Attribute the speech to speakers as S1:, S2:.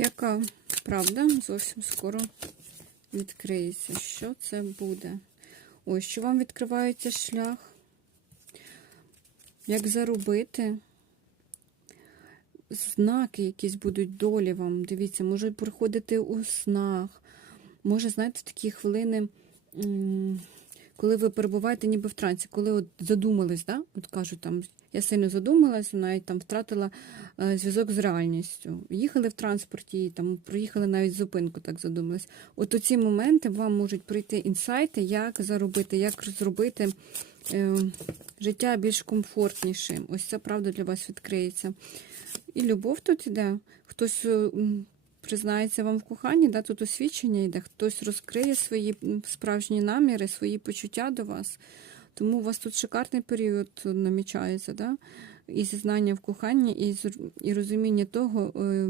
S1: яка правда зовсім скоро відкриється. Що це буде? Ось, що вам відкривається шлях. Як заробити? Знаки якісь будуть долі вам. Дивіться, можуть приходити у снах. Може, знаєте, такі хвилини, коли ви перебуваєте ніби в трансі, коли от задумались, да? от кажуть, там, я сильно задумалась, навіть там втратила е, зв'язок з реальністю. Їхали в транспорті, там проїхали навіть зупинку, так задумались. От у ці моменти вам можуть прийти інсайти, як заробити, як зробити е, життя більш комфортнішим. Ось це правда для вас відкриється. І любов тут іде. Хтось е, признається вам в коханні, да, тут освічення йде, хтось розкриє свої справжні наміри, свої почуття до вас. Тому у вас тут шикарний період намічається, да? і зізнання в коханні, і, і розуміння того, е,